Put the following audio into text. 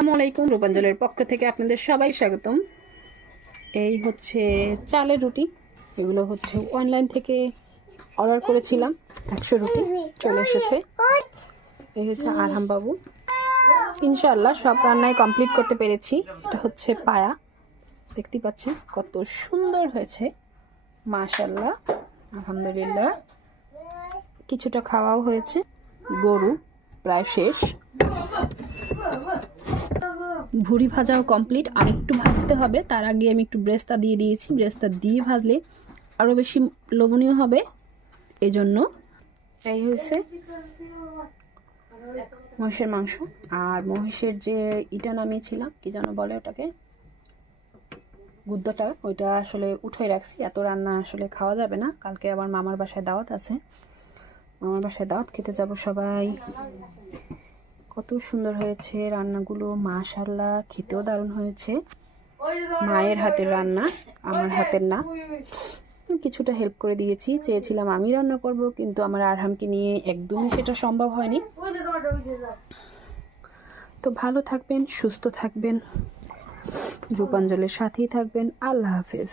আসসালামু আলাইকুম, রূপাঞ্জলের পক্ষ থেকে আপনাদের সবাই স্বাগতম। এই হচ্ছে চালের রুটি। এগুলো হচ্ছে অনলাইন থেকে অর্ডার করেছিলাম। 100 রুটি চলে এসেছে। এই হচ্ছে আরহাম বাবু। ইনশাআল্লাহ সব রান্নাই কমপ্লিট করতে পেরেছি। এটা হচ্ছে পায়া, দেখতেই পাচ্ছেন কত সুন্দর হয়েছে, মাশাআল্লাহ, আলহামদুলিল্লাহ। কিছুটা খাওয়াও হয়েছে। গরু প্রায় শেষ। ভুড়ি ভাজাও কমপ্লিট, আর একটু ভাজতে হবে। তার আগে আমি একটু ব্রেস্তা দিয়ে দিয়েছি। ব্রেস্তা দিয়ে ভাজলে আরও বেশি লোভনীয় হবে, এই জন্য। এই হয়েছে মহিষের মাংস। আর মহিষের যে ইটা নামিয়েছিলাম, কি যেন বলে ওটাকে, গুদ্দাটা, ওইটা আসলে উঠাই রাখছি। এত রান্না আসলে খাওয়া যাবে না। কালকে আবার মামার বাসায় দাওয়াত আছে। মামার বাসায় দাওয়াত খেতে যাব সবাই। কত সুন্দর হয়েছে রান্নাগুলো, মাশাআল্লাহ। খেতেও দারুণ হয়েছে। মায়ের হাতের রান্না, আমার হাতের না। কিছুটা হেল্প করে দিয়েছি। চেয়েছিলাম আমি রান্না করব, কিন্তু আমার আরহামকে নিয়ে একদমই সেটা সম্ভব হয়নি। তো ভালো থাকবেন, সুস্থ থাকবেন, রূপাঞ্জলের সাথেই থাকবেন। আল্লাহ হাফেজ।